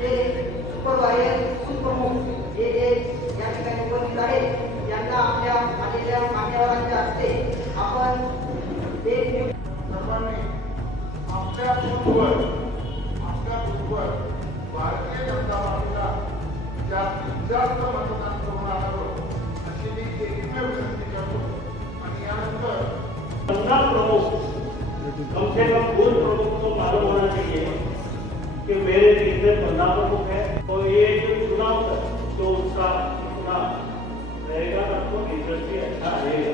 जे सुपरवायझर सुप्रमुख हे जे या ठिकाणी उपस्थित आहेत यांना आपल्या आलेल्या मान्यवरांच्या हस्ते आपण सर्वांनी आपल्या बूथवर आपल्या बूथवर भारतीय जनता पार्टीला जास्तीत जास्त मतदान करून आणावं अशी मी एकमेव विनंती करतो. आणि यानंतर प्रमुख कम से कम दो मेरे टीम में पंद्रह प्रमुख है तो ये जो चुनाव तक जो उसका इतना रहेगा आपको इंटरेस्ट भी अच्छा रहेगा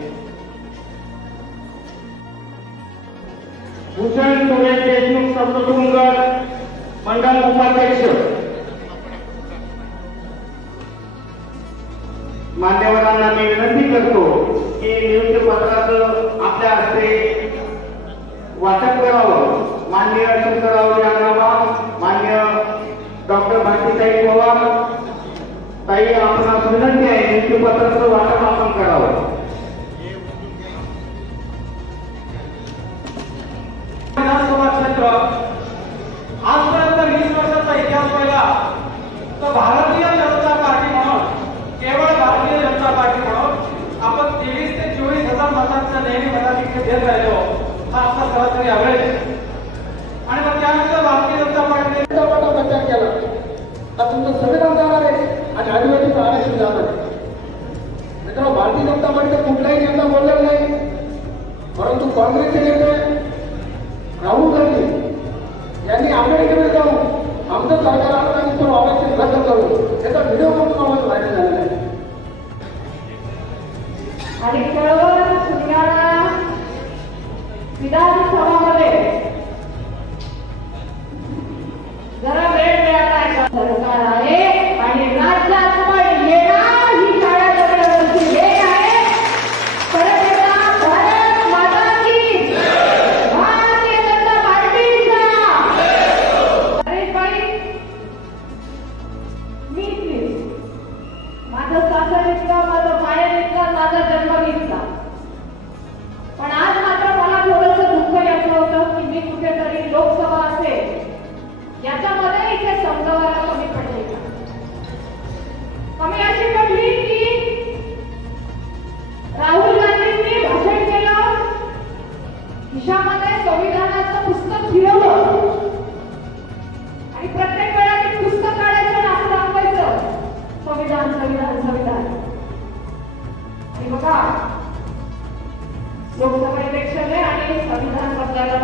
भूषण सुरेश देशमुख सप्तुंगर मंडल उपाध्यक्ष। मान्यवरांना मी विनंती करतो की नियुक्तीपत्राचं आपल्या हस्ते वाटप करावं. मान्य शंकरराव यांना मान्य डॉक्टर भारतीताई पवार ताई आपणास विनंती आहे नियुक्तीपत्राचं वाटप आपण करावं. विधानसभा क्षेत्र आजपर्यंत वीस वर्षाचा इतिहास पाहिला तर भारतीय जनता पार्टी म्हणून केवळ भारतीय जनता पार्टी म्हणून आपण तेवीस ते चोवीस हजार मतांचा नेहमी मताधिक्य देत राहिलो हा आपला सरासरी आवडेल आणि मग त्यानंतर भारतीय जनता पार्टीने केला. भारतीय जनता पार्टीचा कुठलाही नेता बोललेला नाही. परंतु काँग्रेसचे नेते राहुल गांधी यांनी अमेरिकेमध्ये जाऊन आमचं सरकार आलं आणि सर्व आरक्षण रद्द करू त्याचा व्हिडिओ पण तुम्हाला व्हायरल झालेला आहे आणि चळवळ सुटणारा विधानसभामध्ये जरा वेळ मिळाला आहे. सरकार आहे आणि राज्यात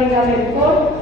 navegador